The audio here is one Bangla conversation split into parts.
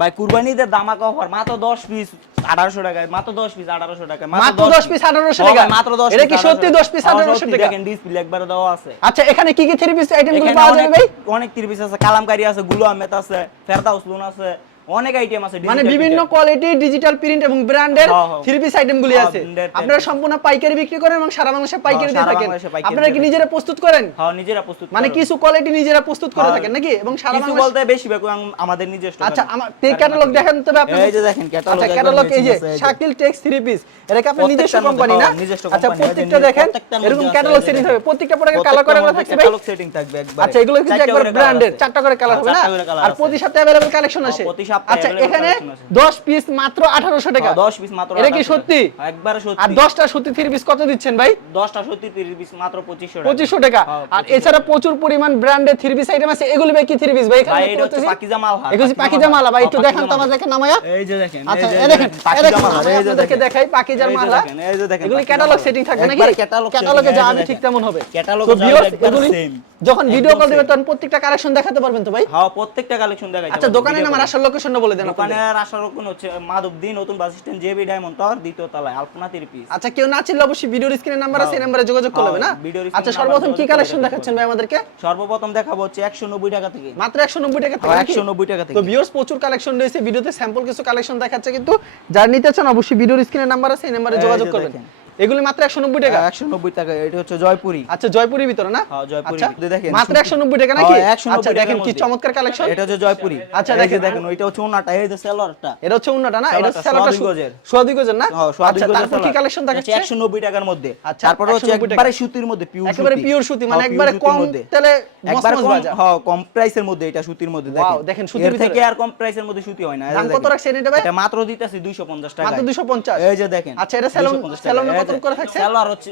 ভাই কুরবানিতে দামাকা অফার মাত্র 10 পিস 1800 টাকায় মাত্র 10 পিস 1800 টাকায় মাত্র 10 পিস 1800 টাকা? মাত্র 10 এটা কি সত্যি 10 পিস 1800 টাকা। দেখেন ডিসপ্লে একবার দেওয়া আছে। আচ্ছা এখানে কি কি থ্রি পিস আইটেমগুলো পাওয়া যাবে? ভাই অনেক থ্রি পিস আছে কালামকারী আছে গুলো আমেত আছে ফেরদাউস লোন আছে অনেক আইটেম আছে মানে বিভিন্ন কোয়ালিটির ডিজিটাল প্রিন্ট এবং ব্র্যান্ডের থ্রি পিস আইটেমগুলি আছে। আপনারা সম্পূর্ণ পাইকারি বিক্রি করেন এবং সারা বাংলাদেশে পাইকারি দিয়ে থাকেন। আপনারা কি নিজেরা প্রস্তুত করেন? হ্যাঁ নিজেরা প্রস্তুত মানে কিছু কোয়ালিটি নিজেরা প্রস্তুত করে থাকেন নাকি? এবং সারা বাংলাদেশে বলতে বেশিরভাগ আমাদের নিজস্ব আচ্ছা আমার পে ক্যাটালগ দেখেন তবে আপনি এই যে দেখেন আচ্ছা, ক্যাটালগ ক্যাটালগ এই যে শাকিল টেক্স থ্রি পিস এটা কি আপনার নিজস্ব কোম্পানি না? আচ্ছা প্রত্যেকটা দেখেন এরকম ক্যাটালগ সেটিং থাকবে। প্রত্যেকটা প্রোডাক্টের কালার করা থাকবে ক্যাটালগ সেটিং থাকবে একবার। আচ্ছা এগুলো কিন্তু একবার ব্র্যান্ডের চারটা করে কালার হবে না? আর প্রতি সপ্তাহে अवेलेबल কালেকশন আসে। প্রতি আচ্ছা এখানে 10 পিস মাত্র 1800 টাকা। হ্যাঁ, 10 পিস মাত্র এটা কি সত্যি? একবারে সত্যি। আর 10টা সত্যি থ্রি পিস কত দিচ্ছেন ভাই? 10টা সত্যি থ্রি পিস মাত্র 2500 2500 টাকা। হ্যাঁ, আর এছাড়া প্রচুর পরিমাণ ব্র্যান্ডের থ্রি পিস আইটেম আছে। এগুলো ভাই কি থ্রি পিস ভাই এখানে পাকিজা মাল হ্যাঁ, এগুলো পাকিজা মাল ভাই একটু দেখান তো দেখেন নামায়া। এই যে দেখেন আচ্ছা এই দেখেন পাকিজা মাল এই যে দেখেন। দেখাই পাকিজার মাল। এই যে দেখেন এগুলো ক্যাটালগ সেটিং থাকবে নাকি? ক্যাটালগ ক্যাটালগে যা আমি ঠিক তেমন হবে। ক্যাটালগ যখন ভিডিও কল দিবেন তখন প্রত্যেকটা কালেকশন দেখাতে পারবেন তো ভাই? হ্যাঁ প্রত্যেকটা কালেকশন দেখাই আচ্ছা দোকানের আমার আসল লোকেশন বলে দেন আসার হচ্ছে নতুন বাস স্ট্যান্ড জেবি ডায়মন্ড দ্বিতীয় তলায় আলপনা আচ্ছা কেউ না চিনলে অবশ্যই স্ক্রিনে নাম্বার আছে হ্যাঁ। এই নম্বরে যোগাযোগ করবে না? হ্যাঁ, আচ্ছা সর্বপ্রথম কি কালেকশন দেখাচ্ছেন ভাই আমাদেরকে? সর্বপ্রথম দেখাবো হচ্ছে 190 টাকা থেকে। মাত্র 190 টাকা থেকে হ্যাঁ, 190 টাকা থেকে। তো ভিউয়ার্স প্রচুর কালেকশন রয়েছে ভিডিওতে স্যাম্পল কিছু কালেকশন দেখাচ্ছে কিন্তু যার নিতে চান অবশ্যই ভিডিওর স্ক্রিনে নাম্বার আছে এই নম্বরে যোগাযোগ করবেন। এগুলি মাত্র 190 টাকা? 190 টাকা এটা হচ্ছে জয়পুরি। আচ্ছা জয়পুরি ভিতর না? হ্যাঁ, জয়পুরি আচ্ছা, দেখেন মাত্র 190 টাকা নাকি? হ্যাঁ, আচ্ছা দেখেন কি চমৎকার কালেকশন এটা হচ্ছে জয়পুরি। আচ্ছা দেখে দেখেন। ওইটা হচ্ছে উন্নাটা এই যে সেলরটা। এটা হচ্ছে উন্নাটা না? এটা সেলরটা গজের সোয়াদি গজের না? হ্যাঁ, আচ্ছা তারপর কি কালেকশন থাকে একশো নব্বই টাকার মধ্যে। আচ্ছা তারপর হচ্ছে একবারে সুতির মধ্যে পিওর সুতি। একবারে পিওর সুতি মানে একবারে কম তাহলে একবারে কম হ্যাঁ কম প্রাইসের মধ্যে এটা সুতির মধ্যে দেখেন। দেখেন সুতির থেকে আর কম প্রাইসের মধ্যে সুতি হয় না। দাম কত রাখছেন এটা ভাই? এটা মাত্র দিতেছি 250 টাকা মাত্র 250 এই যে দেখেন। আচ্ছা এটা সেলন সেলনের করা থাকছে? হচ্ছে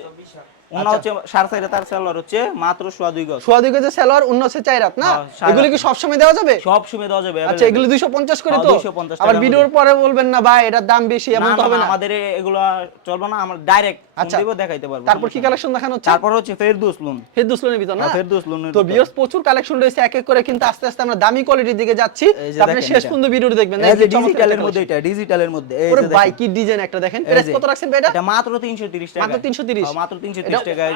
প্রচুর কালেকশন রয়েছে এক এক করে কিন্তু আস্তে আস্তে আমরা দামি কোয়ালিটির দিকে যাচ্ছি। শেষ পর্যন্ত ভিডিও দেখবেন। মধ্যে ডিজিটালের মধ্যে কি ডিজাইন একটা দেখেন। কত মাত্র তিনশো তিরিশ মাত্র 330 মাত্র টাকায়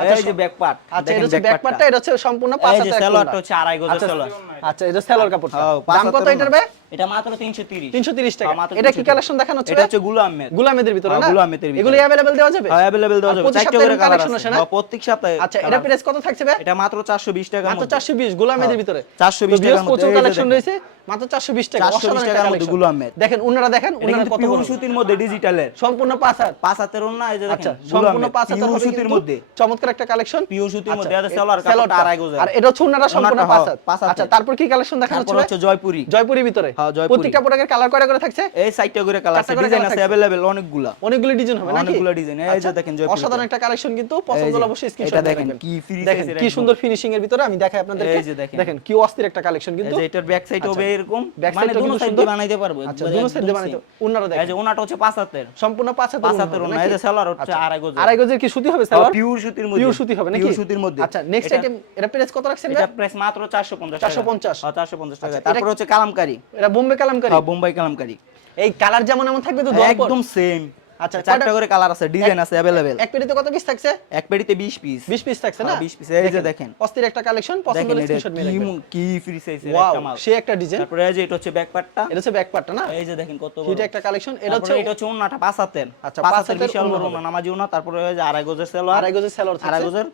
আচ্ছা, এই যে ব্যাক পার্ট আচ্ছা এটা হচ্ছে ব্যাক পার্টটা এটা হচ্ছে সম্পূর্ণ 5000 টাকা সেলোয়ারটা হচ্ছে আড়াই গজ আচ্ছা, সেলোয়ার আচ্ছা এটা সেলোয়ার কাপড়টা। হ্যাঁ, দাম কত এটার ভাই এটা মাত্র 330 330 টাকা। হ্যাঁ, এটা কি কালেকশন দেখানো হচ্ছে এটা হচ্ছে গুলামের গুলামের ভিতরে হ্যাঁ, না? গুলামের ভিতরে। এগুলো अवेलेबल দেওয়া যাবে? হ্যাঁ अवेलेबल দেওয়া যাবে। চারটি করে কালেকশন আছে। না? প্রত্যেক সপ্তাহে আচ্ছা এটা প্রাইস কত থাকছে ভাই এটা মাত্র 420 টাকা মাত্র 420 গুলামের ভিতরে। 420 টাকা প্রচুর কালেকশন রয়েছে মাত্র 420 টাকা 420 টাকার মধ্যে গুলামের দেখেন ওনারা দেখেন ওনারা কত পিওর সুতির মধ্যে ডিজিটালের সম্পূর্ণ 5000 5000 এর না এই যে দেখেন। সম্পূর্ণ 5000 হবে সুতির মধ্যে চমৎকার একটা কালেকশন পিও সুতির মধ্যে আচ্ছা, আছে সেলার আর আড়াই যায় আর এটা হচ্ছে উনাটা সম্পূর্ণ হ্যাঁ, পাঁচ আচ্ছা তারপর কি কালেকশন দেখানো হচ্ছে? হচ্ছে জয়পুরি। জয়পুরি ভিতরে? হ্যাঁ জয়পুরি। প্রত্যেকটা প্রোডাক্টের কালার কয়টা করে থাকছে? এই সাইটটা করে কালার আছে ডিজাইন আছে अवेलेबल অনেকগুলা। অনেকগুলো ডিজাইন হবে নাকি? অনেকগুলো ডিজাইন এই যে আচ্ছা, দেখেন জয়পুরি অসাধারণ একটা কালেকশন কিন্তু পছন্দ হলো অবশ্যই স্ক্রিনশট এটা দেখেন কি দেখেন কি সুন্দর ফিনিশিং এর ভিতরে আমি দেখাই আপনাদেরকে। এই যে দেখেন। দেখেন কি অস্থির একটা কালেকশন কিন্তু এই যে এটার ব্যাক সাইড হবে এরকম। মানে দুটো সাইড দিয়ে বানাইতে পারব আচ্ছা দুটো সাইড দিয়ে বানাইতে উনাটা দেখেন। এই যে উনাটা হচ্ছে পাঁচ হাতের সম্পূর্ণ পাঁচ হাতের পাঁচ হাতের উনা এই যে সেলার হচ্ছে আচ্ছা, আড়াই গজ আড়াই গজের কি সুতি হবে সেলার পিওর সুতির মধ্যে। পিওর সুতি হবে নাকি? পিওর সুতির মধ্যে। আচ্ছা নেক্সট আইটেম এটা প্রেস কত রাখছেন এটা প্রাইস মাত্র 450 450 হ্যাঁ 450 টাকা। আচ্ছা, তারপর হচ্ছে কালামকারী। এটা বোম্বে কালামকারী? হ্যাঁ বোম্বাই কালামকারী। এই কালার যেমন এমন থাকবে তো একদম সেম আচ্ছা মানে চারটা করে কালার আছে ডিজাইন আছে अवेलेबल এক পেটিতে কত পিস থাকছে? এক পেটিতে 20 পিস 20 পিস থাকছে না? হ্যাঁ, 20 পিস এই যে দেখেন অস্থির একটা কালেকশন পছন্দ হলে স্ক্রিনশট নিয়ে রাখবেন। কি ফ্রি সাইজ এর একটা মাল। সে একটা ডিজাইন তারপরে এই যে এটা হচ্ছে ব্যাক পার্টটা এটা হচ্ছে ব্যাক পার্টটা না? এই যে দেখেন কত বড়। এটা একটা কালেকশন এটা হচ্ছে এটা হচ্ছে ওন্নাটা পাঁচ হাতের। আচ্ছা পাঁচ হাতের বিশাল বড় ওন্না নামাজি ওন্না তারপরে এই যে আড়াই গজের সেলোয়ার আড়াই গজের সেলোয়ার আড়াই গজের।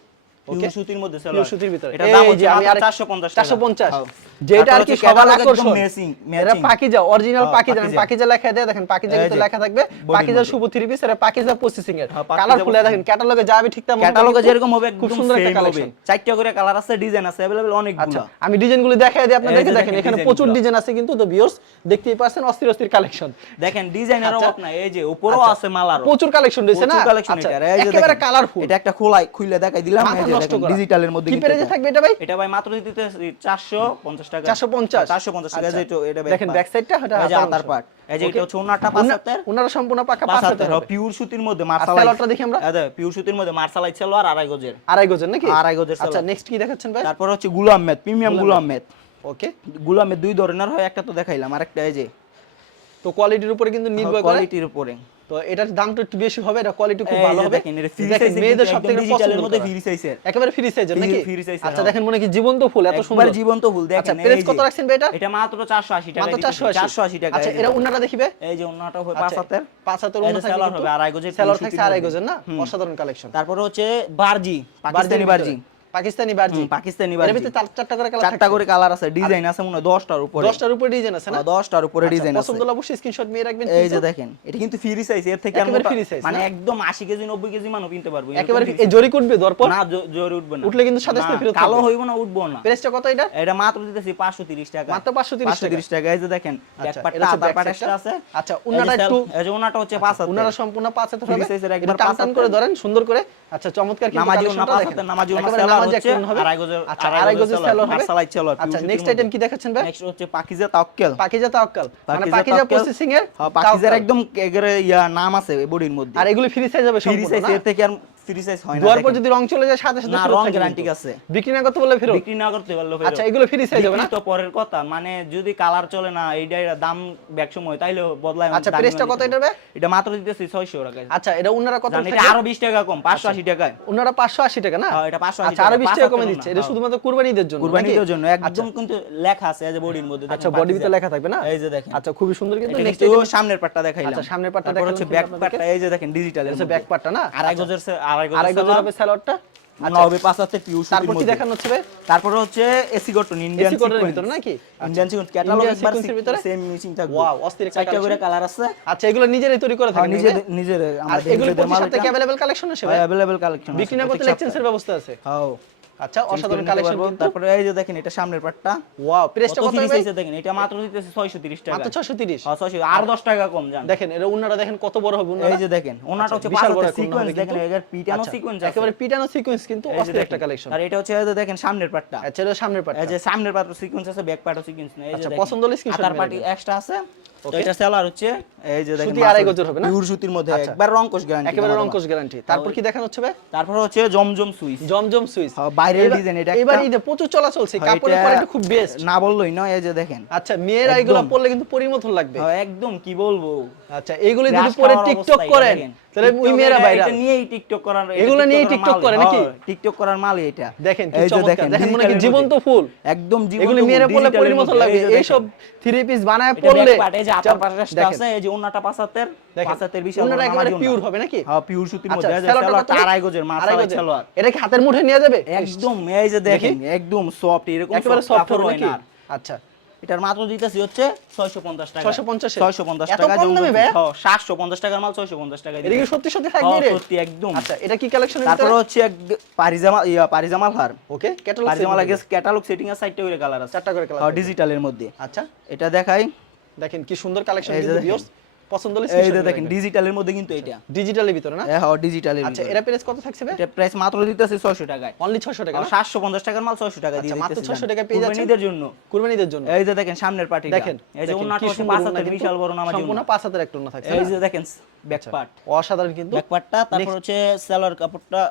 ওকে সুতির মধ্যে সেলার সুতির ভিতরে। এটা দাম হচ্ছে 450 টাকা। 450 হ্যাঁ। যেটা আর কি সবার আকর্ষণ। পাকিজা অরিজিনাল হ্যাঁ, পাকিজা। আমি পাকিজা। লেখা দেয়া দেখেন পাকিজা কিন্তু লেখা থাকবে। পাকিজা শুভ থ্রি পিস পাকিজা এর। হ্যাঁ, কালার খুলে দেখেন ক্যাটালগে যাবে ঠিক তেমন ক্যাটালগে যেরকম হবে খুব সুন্দর একটা কালেকশন করে কালার আছে ডিজাইন আছে अवेलेबल আচ্ছা আমি ডিজাইনগুলো দেখাই দিই দেখেন এখানে প্রচুর ডিজাইন আছে কিন্তু তো ভিউয়ার্স দেখতেই পাচ্ছেন অস্থির অস্থির কালেকশন দেখেন ডিজাইন আরও না এই যে উপরও আচ্ছা। আছে মালার প্রচুর কালেকশন রয়েছে না? আচ্ছা একেবারে কালারফুল এটা একটা খোলাই খুলে দেখাই দিলাম। ডিজিটালের মধ্যে কি থাকবে এটা ভাই? এটা ভাই মাত্র দিতে 450 টাকা। 450 450 টাকা আচ্ছা। যেটা এটা ভাই দেখেন ব্যাক সাইডটা এটা আদার পার্ট এই যে এটা হচ্ছে সম্পূর্ণ পাকা পাঁচাতের পিওর সুতির মধ্যে দেখি আমরা। পিওর সুতির মধ্যে আর আড়াই গজের। আড়াই গজের নাকি? আড়াই গজের আচ্ছা নেক্সট কি দেখাচ্ছেন ভাই? তারপর হচ্ছে গুলাম মেদ প্রিমিয়াম গুলাম মেদ। ওকে গুলামে দুই ধরনের হয় একটা তো দেখাইলাম আরেকটা এই যে তো কোয়ালিটির উপরে কিন্তু নির্ভর করে। কোয়ালিটির উপরে। তো এটার দামটা একটু বেশি হবে এটা কোয়ালিটি খুব ভালো হবে। দেখেন, এর মেয়েদের একদম digital এর মধ্যে size এর। একেবারে ফ্রি সাইজের নাকি? size এর, আচ্ছা হ্যাঁ। দেখেন মনে কি জীবন্ত ফুল এত সুন্দর। জীবন্ত ফুল দেখেন আচ্ছা প্রাইস কত রাখছেন ভাই এটা? এটা মাত্র 480 টাকা মাত্র 480 480 টাকা আচ্ছা দেখেন। উন্নাটা দেখিবে? এই যে ওন্নাটা হবে আচ্ছা, হাতের। এই যে উন্না থাকে সেলর কিন্তু। হবে আড়াই গজের সেলর থাকছে আড়াই গজের না? অসাধারণ কালেকশন তারপরে হচ্ছে বারজি পাকিস্তানি বারজি। পাকিস্তানি বার্জি। পাকিস্তানি এর ভিতরে চারটা করে কালার চারটা করে কালার আছে ডিজাইন আছে মনে হয় 10টার উপরে। 10টার উপরে ডিজাইন আছে না? হ্যাঁ, 10টার উপরে আচ্ছা, ডিজাইন আছে। পছন্দ হলে অবশ্যই স্ক্রিনশট নিয়ে রাখবেন এই যে দেখেন এটা কিন্তু ফ্রি সাইজ এর থেকে মানে একদম 80 কেজি 90 কেজি মানুষ কিনতে পারবে একেবারে এই জরি কুটবে দরপর না জোরে উঠবে না। উঠলে কিন্তু সাথে সাথে ফেরত কালো হইব না উঠবো না। প্রাইসটা কত এটা? এটা মাত্র দিতেছি 530 টাকা। মাত্র 530 টাকা। এই যে দেখেন আচ্ছা, আছে। আচ্ছা, সেল- একটু- এই যে উন্নাটা হচ্ছে পাঁচ হাতের উনারা সম্পূর্ণ পাঁচ হাতে হবে। একবার টান টান করে ধরেন সুন্দর করে। আচ্ছা চমৎকার কিন্তু নামাজি পাঁচ দেখেন। নামাজি নামাজি হবে আড়াই আচ্ছা আড়াই সেলর হবে। সেলর আচ্ছা নেক্সট আইটেম কি দেখাচ্ছেন ভাই? নেক্সট হচ্ছে পাকিজা তাওয়াক্কাল মানে পাকিজা পাকিজা প্রসেসিং এর হ্যাঁ, পাকিজার একদম ইয়া নাম আছে বডির মধ্যে। আর এগুলো ফ্রি সাইজ হবে ফ্রি সম্পূর্ণ সাইজ এর থেকে আর ফ্রি সাইজ হয় না দুয়ার পর যদি রং চলে যায় সাথে সাথে না, রং থাকে আছে। বিক্রি না করতে বললে ফেরত? বিক্রি না করতে পারল ফেরত। আচ্ছা এগুলো ফ্রি সাইজ হবে না? তো পরের কথা মানে যদি কালার চলে না এইটা এটা দাম ব্যাক সময় তাইলে বদলায় আচ্ছা, দামি price টা মাল কত নিতে এটার ভাই? হবে। এটা মাত্র দিতেছি 600 টাকা। আচ্ছা এটা উনারা কত এটা আরও 20 টাকা কম 580 টাকায়। উনারা 580 টাকা না? হ্যাঁ, এটা 580 আচ্ছা আরও 20 টাকা কমে দিচ্ছে। এটা হ্যাঁ। শুধুমাত্র কুরবানিদের জন্য কুরবানির জন্য একদম কিন্তু লেখা আছে এই যে বডির মধ্যে আচ্ছা বডি ভিতরে লেখা থাকবে না? এই যে দেখেন। আচ্ছা খুবই সুন্দর কিন্তু নেক্সট সামনের পাটটা দেখাইলাম। আচ্ছা, সামনের ব্যাক কিন্তু এই যে দেখেন ডিজিটাল হচ্ছে ব্যাক পার্টটা না? গজের সে- আড়াই আড়াই গজের গজের সালোয়ার, হবে স্যালোয়ারটা না পাঁচ হাতে পিউর তারপর কি দেখানো হচ্ছে তারপরে হচ্ছে এসি গঠন ইন্ডিয়ান এসি ভিতরে নাকি? ইন্ডিয়ান সিকোয়েন্স ক্যাটালগ একবার ভিতরে? সেম মিশিং থাকবে Wow, অস্থির একটা চারটা কালার আছে। আচ্ছা এগুলো নিজেরাই তৈরি করে থাকেন নিজে নিজে নিজের আমাদের এগুলো প্রতি সপ্তাহে। কালেকশন আছে বিক্রি না করতে লাইসেন্সের ব্যবস্থা আছে? হ্যাঁ, আচ্ছা অসাধারণ কালেকশন তারপরে এই যে দেখেন এটা সামনের পাটটা। ওয়াও প্রেসটা কত ফ্রি দেখেন এটা মাত্র দিতেছে 630 টাকা। মাত্র 630 হ্যাঁ 600 আর 10 টাকা কম জান। দেখেন এটা উন্নাটা দেখেন কত বড় হবে এই যে দেখেন ওনাটা হচ্ছে বিশাল বড় সিকোয়েন্স দেখেন এর পিটানো আচ্ছা, সিকোয়েন্স একেবারে পিটানো সিকোয়েন্স কিন্তু অস্থির একটা কালেকশন আর এটা হচ্ছে এই যে দেখেন সামনের পাটটা। আচ্ছা এটা সামনের পার্ট এই যে সামনের পাটও সিকোয়েন্স আছে ব্যাক পাটও সিকোয়েন্স নেই। এই যে আচ্ছা, পছন্দ হলে হাতার মেরে পাটি এক্সট্রা আছে? তো এটা সেলার হচ্ছে এই যে দেখেন সুতি আড়াই গজের হবে না? পিওর সুতির মধ্যে। একবার রংকশ গ্যারান্টি একেবারে রংকশ গ্যারান্টি তারপর কি দেখানো হচ্ছে ভাই? তারপর হচ্ছে জমজম সুইচ জমজম সুইচ হ্যাঁ, বাইরের design এটা। এবার ঈদে প্রচুর চলাচল সেই হ্যাঁ, কাপড়ের কোয়ালিটি খুব বেস্ট না বললোই নয় এই যে দেখেন। আচ্ছা মেয়েরা পরলে কিন্তু লাগবে। হ্যাঁ, একদম কি বলব? আচ্ছা এইগুলো যদি পরে টিকটক করেন। তাহলে ওই মেয়েরা ভাইরাল এটা নিয়েই টিকটক করার এগুলো নিয়েই মালই। করে নাকি? টিকটক করার মাল এটা। দেখেন কি চমৎকার। দেখেন মনে কি জীবন্ত ফুল। একদম জীবন্ত এগুলো মেয়েরা পরলে মধ্যে। লাগবে। এই যে এইসব দেখেন। থ্রি পিস বানায় পরলে এই যে আতার just আছে, এই যে ওন্নাটা পাঁচাতের, পাঁচাতের বিশাল ওন্নাটা একেবারে নামাজি হবে নাকি? হ্যাঁ, সুতির আচ্ছা মধ্যে, এই যে স্যালোয়ারটা স্যালোয়ারটা কত? আড়াই গজের, আড়াই গজের। সালোয়ার। এটা কি হাতের মুঠে নিয়ে যাবে? একদম এই যে দেখেন একদম সফট এরকম একেবারে সফট হবে নাকি? আচ্ছা। এটার মাত্র দিতেছি হচ্ছে 650 টাকা। 650 650 টাকা কম দামে ভাই? হ্যাঁ, 750 টাকার মাল 650 টাকা এটা কি সত্যি সত্যি থাকবে রে? সত্যি একদম। আচ্ছা এটা কি কালেকশনের তারপরে হচ্ছে এক পারিজামা ইয়া পারিজামাল হার ওকে ক্যাটালগ পারিজামাল আগে ক্যাটালগ সেটিং এর সাইডটা করে কালার আছে। চারটা করে কালার ডিজিটালের মধ্যে। আচ্ছা। এটা দেখাই। দেখেন কি সুন্দর কালেকশন কিন্তু। ভিউয়ার্স পছন্দ হলে এই দেখেন ডিজিটালের মধ্যে কিন্তু এটা। ডিজিটালের ভিতরে না? হ্যাঁ ডিজিটালের আচ্ছা এরা প্রাইস কত থাকছে ভাই? এটা প্রাইস মাত্র দিতেছে 600 টাকায়। অনলি 600 টাকা 750 টাকার মাল 600 টাকা দিয়ে আচ্ছা, মাত্র 600 টাকায় পেয়ে যাচ্ছেন? কুরবানিদের জন্য। কুরবানিদের জন্য। এই যে দেখেন সামনের পার্টি দেখেন এই যে কি হচ্ছে পাঁচ হাতের বিশাল বড় নামাজি সম্পূর্ণ। পাঁচ হাতের একটা ওন্না থাকছে। এই যে দেখেন ব্যাক পার্ট অসাধারণ কিন্তু। ব্যাক পার্টটা তারপর হচ্ছে সেলার কাপড়টা।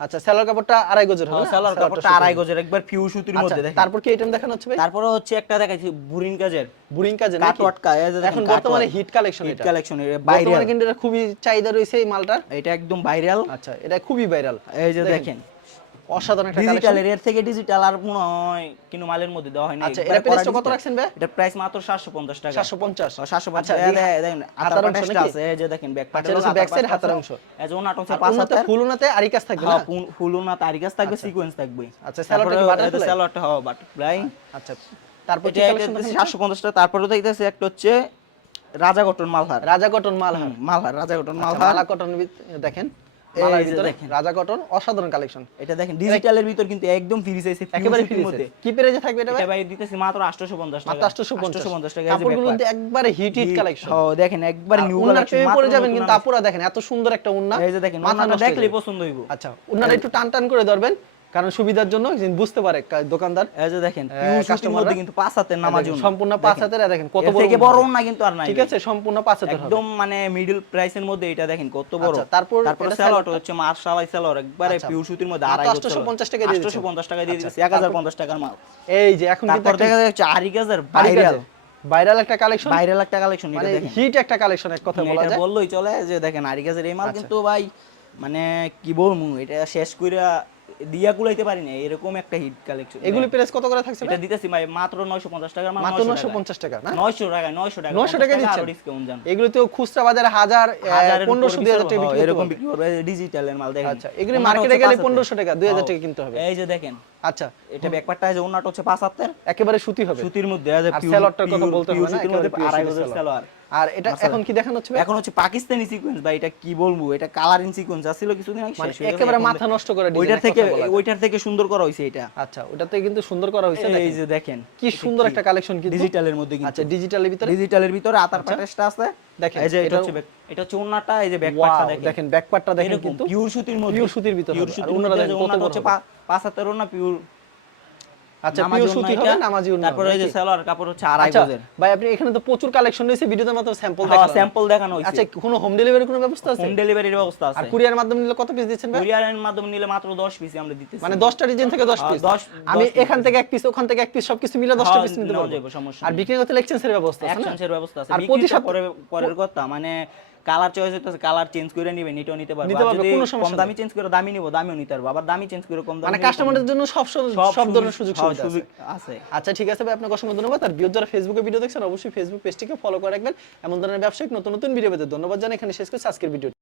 আচ্ছা সেলার কাপড়টা আড়াই গজের হবে না? সেলার কাপড়টা আড়াই গজের একবার পিউ সুতির আচ্ছা, মধ্যে দেখেন। তারপর কি আইটেম দেখানো হচ্ছে ভাই? তারপরে হচ্ছে একটা দেখাইছি বুরিন কাজের। বুরিন কাজের নাকি? কাটওয়াটকা এই যে এখন বর্তমানে হিট কালেকশন হিট কালেকশন বর্তমানে বাইরে কিন্তু এটা খুবই চাহিদা রয়েছে এই মালটার। এটা একদম ভাইরাল আচ্ছা এটা খুবই ভাইরাল এই যে দেখেন। অসাধারণ একটা ডিজিটাল এর থেকে ডিজিটাল আর মনে হয় কিন্তু মালের মধ্যে দেওয়া হয় না আচ্ছা, এটা price টা করা কত রাখছেন ভাই? এটা প্রাইস মাত্র 750 টাকা। 750 750 আচ্ছা, এই দেখেন হাতার অংশটা? আছে এই যে দেখেন ব্যাক আচ্ছা, এটা হচ্ছে back side হাতার অংশ। এই যে ওনাটা হচ্ছে আর পাঁচ উন্নতে হাতের। ফুল উন্নতে আরি কাজ থাকবে না? হ্যাঁ ফুল- ফুল না থাকবে সিকোয়েন্স থাকবে। আচ্ছা, কি butterfly? এই যে সালোয়ারটা হবে আচ্ছা তারপর কি কালেকশন 750 টাকা তারপরে দেখতেছি একটা হচ্ছে রাজা কটন মালহার। রাজা কটন মালহার। মালহার রাজা কটন আচ্ছা, মালহার। মালা কটন দেখেন। মালার ভিতরে? রাজা কটন অসাধারণ কালেকশন এটা দেখেন ডিজিটালের ভিতর কিন্তু একদম ফ্রি সাইজে একেবারে ফ্রি মধ্যে। কি পেরেজে থাকবে এটা ভাই? দিতেছি মাত্র 850 টাকা। মাত্র 850 850 টাকা কাপড়গুলো কিন্তু একবারে হিট হিট কালেকশন দেখেন একবার নিউ উন্নার কালেকশন প্রেমে যাবেন কিন্তু আপুরা দেখেন এত সুন্দর একটা উন্না। এই যে দেখেন দেখলেই পছন্দ হইব। আচ্ছা উন্নাটা একটু টান টান করে ধরবেন। কারণ সুবিধার জন্য বুঝতে পারে দোকানদার এই যে দেখেন কিন্তু পাঁচ হাতের নামাজ সম্পূর্ণ পাঁচ হাতের দেখেন কত বড় থেকে বড় না কিন্তু আর নাই। ঠিক আছে সম্পূর্ণ পাঁচ হাতের একদম মানে মিডল প্রাইসের মধ্যে এটা দেখেন কত বড়। আচ্ছা, তারপর তারপর? হচ্ছে একবারে আচ্ছা। পিওর সুতির মধ্যে মাত্র আড়াই 850 টাকা দিয়ে দিচ্ছেন। 850 টাকা দিয়ে আচ্ছা, দিচ্ছি 1050 টাকার মাল। এই যে এখন কিন্তু দেখা যাচ্ছে আরি গাজের ভাইরাল একটা কালেকশন ভাইরাল একটা কালেকশন এটা মানে দেখেন। হিট একটা কালেকশন এক কথা বলা যায়। বললেই চলে যে দেখেন আরি গাজের এই মাল আচ্ছা। কিন্তু ভাই মানে কি বলব এটা শেষ কইরা দিয়া কুলাইতে পারি না এরকম একটা হিট কালেকশন এগুলি প্রাইস কত করে থাকছে এটা দিতেছি ভাই মাত্র 950 টাকার মাল মাত্র 900 950 টাকা। না? 900 টাকা 900 টাকা। 900 টাকা দিচ্ছেন? ডিসকাউন্ট জান। এগুলো তো খুচরা বাজারে হাজার হাজারের পনেরোশো উপরে দুই হাজার টাকা বিক্রি এরকম বিক্রি করবে ডিজিটালের মাল দেখেন। আচ্ছা, এগুলি মার্কেটে গেলে 1500 টাকা, 2000 হ্যাঁ। টাকা কিনতে হবে। এই যে দেখেন। আচ্ছা। এটা ব্যাকপারটা আছে ওনাটা হচ্ছে পাঁচ হাতের একেবারে সুতি হবে। সুতির মধ্যে আছে pure- সালোয়ারটার কথা বলতে হবে না, সুতির মধ্যে একেবারে pure আর এটা এখন কি দেখানো হচ্ছে এখন হচ্ছে পাকিস্তানি সিকোয়েন্স ভাই এটা কি বলব? এটা কালারিং সিকোয়েন্স আসছিল কিছুদিন আগে মানে শেষ একেবারে মাথা নষ্ট করা ওইটার থেকে। ওইটার থেকে সুন্দর করা হয়েছে এটা। আচ্ছা ওটাতে কিন্তু সুন্দর করা হয়েছে এই যে দেখেন কি সুন্দর একটা কালেকশন কিন্তু। ডিজিটালের মধ্যে কিন্তু। আচ্ছা ডিজিটালের ভিতরে? ডিজিটালের ভিতরে আতার প্যাটেসটা আছে। দেখেন, এই যে এটা হচ্ছে এটা হচ্ছে ওন্নাটা এই যে ব্যাক দেখেন। দেখেন ব্যাক দেখেন কিন্তু। পিওর সুতির মধ্যে। Pure সুতির ভিতরে আর ওনারা দেখেন কত হচ্ছে পাঁচ হাতের ওন্না পিওর আচ্ছা পিওর সুতি হবে নামাজি উন্না তারপরে এই যে সালোয়ার কাপড় হচ্ছে আড়াই আচ্ছা গজের। ভাই আপনি এখানে তো প্রচুর কালেকশন রয়েছে ভিডিওতে মাত্র স্যাম্পল হ্যাঁ স্যাম্পল দেখানো হয়েছে। আচ্ছা কোনো হোম ডেলিভারি কোনো ব্যবস্থা আছে? হোম ডেলিভারির ব্যবস্থা আর কুরিয়ার মাধ্যমে নিলে কত পিস দিচ্ছেন ভাই? কুরিয়ারের মাধ্যমে নিলে মাত্র 10 পিস আমরা দিতেছি। মানে 10টা ডিজাইন থেকে 10 হ্যাঁ, পিস 10 আমি এখান থেকে এক পিস ওখান থেকে এক পিস সবকিছু মিলে 10টা হ্যাঁ, পিস নিতে পারব। আর বিক্রি করতে এক্সচেঞ্জের ব্যবস্থা আছে না? ব্যবস্থা আছে। আর প্রতি সপ্তাহে- পরের কথা মানে কালার চয়েস হইতেছে কালার চেঞ্জ করে নিবেন এটাও নিতে পারবে। নিতে পারবে, কোনো সমস্যা কম দামি চেঞ্জ করে দামি নিব দামিও নিতে পারব। আবার দামি চেঞ্জ করে কম দামি মানে কাস্টমারদের জন্য সব সব- সব ধরনের সুযোগ সুবিধা আছে। আচ্ছা ঠিক আছে ভাই আপনাকে অসংখ্য ধন্যবাদ। আর ভিউজ যারা ফেসবুকে ভিডিও দেখছেন অবশ্যই ফেসবুক পেজটিকে ফলো করে রাখবেন। এমন ধরনের ব্যবসায়িক নতুন নতুন ভিডিও পেতে ধন্যবাদ জানাই। এখানে শেষ করছি আজকের ভিডিও